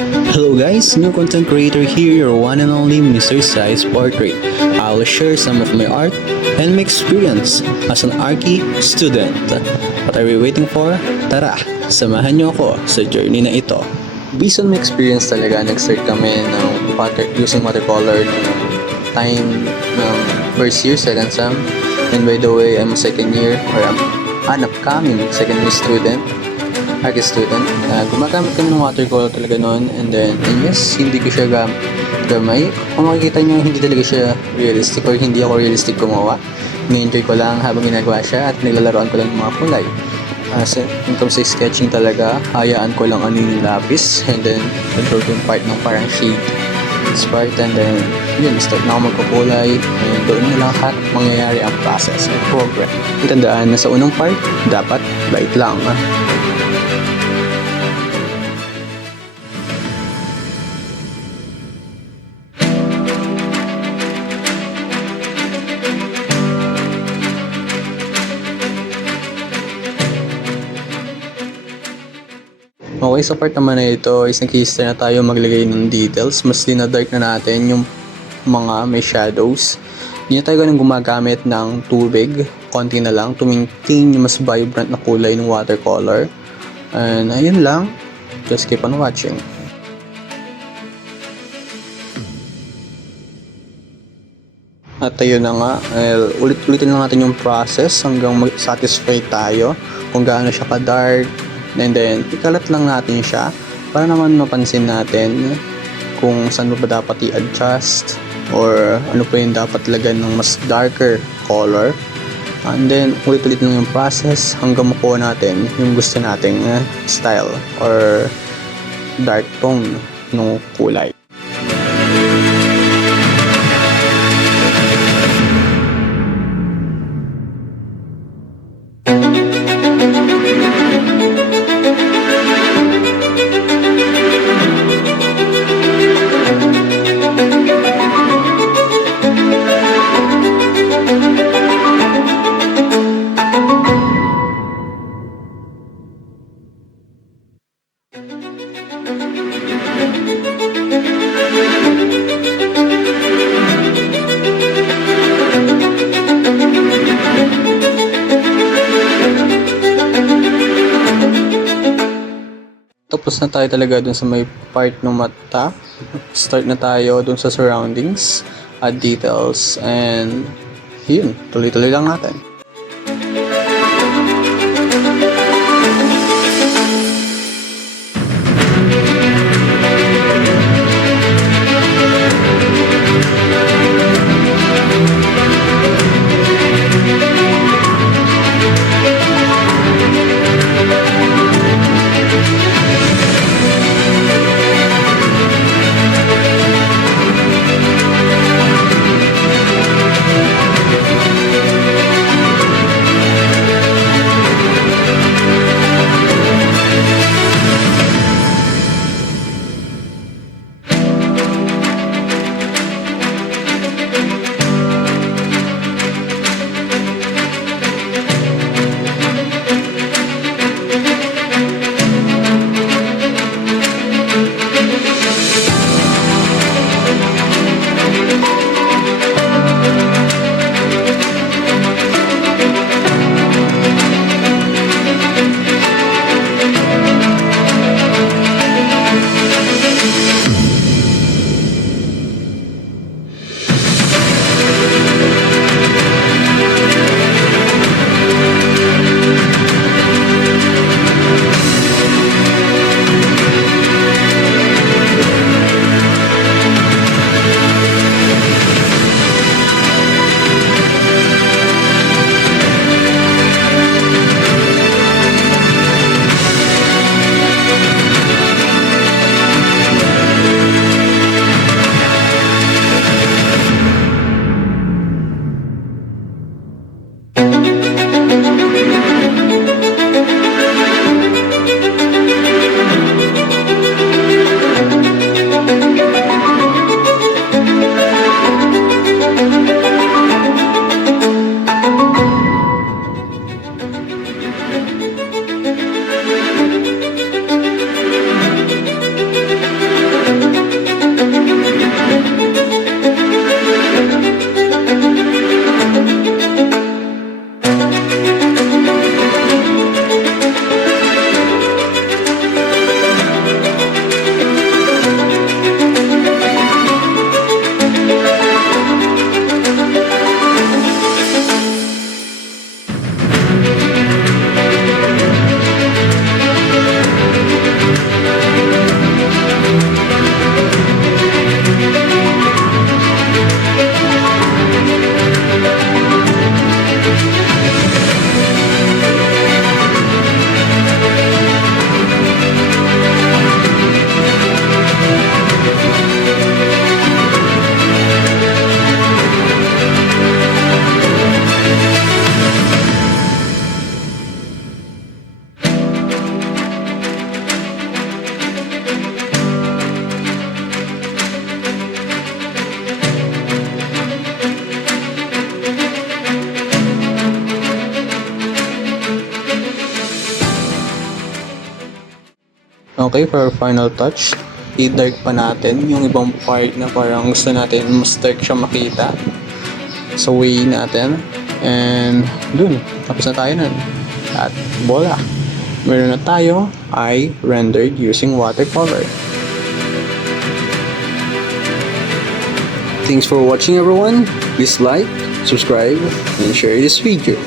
Hello guys, new content creator here, your one and only Mr. Size Portrait. I will share some of my art and my experience as an Archi student. What are we waiting for? Tara, samahan niyo ako sa journey na ito. Based on my experience talaga, nag-start kami ng using watercolor ng time ng first year, second sem. And by the way, I'm a second year or I'm an upcoming second year student. Archi student, gumagamit kami ng watercolor talaga noon, and then yes, hindi ko siya gamay. Kung makikita nyo, hindi talaga siya realistic or hindi ako realistic gumawa. Ni-enjoy ko lang habang ginagawa siya at niglalaroan ko lang ng mga kulay. So, in terms of sketching talaga, hayaan ko lang ano yung lapis, and then control ko yung part ng parang shade part, and then yun, start na ako magkukulay, and doon na lang lahat mangyayari ang process ng progress. Tandaan na sa unang part, dapat light lang. Okay, sa part naman na ito is nag-i-start na tayo maglagay ng details. Mas dinadark na natin yung mga may shadows. Hindi na tayo ganun gumagamit ng tubig. Konti na lang to maintain yung mas vibrant na kulay ng watercolor. And ayun lang. Just keep on watching. At ayun na nga, ulit-ulitin lang natin yung process hanggang mag-satisfy tayo kung gaano siya ka-dark. And then, ikalat lang natin siya para naman mapansin natin kung saan ba dapat i-adjust or ano pa yung dapat lagyan ng mas darker color. And then, ulit-ulit lang yung process hanggang makuha natin yung gusto nating style or dark tone ng kulay. Tapos na tayo talaga dun sa may part ng mata. Start na tayo dun sa surroundings at details, and yun, tuloy-tuloy lang natin. Okay, for our final touch, i-dark pa natin yung ibang part na parang gusto natin mas dark siya makita. So, way natin. And, dun. Tapos na tayo nun. At, voila. Meron na tayo ay rendered using watercolor. Thanks for watching everyone. Please like, subscribe, and share this video.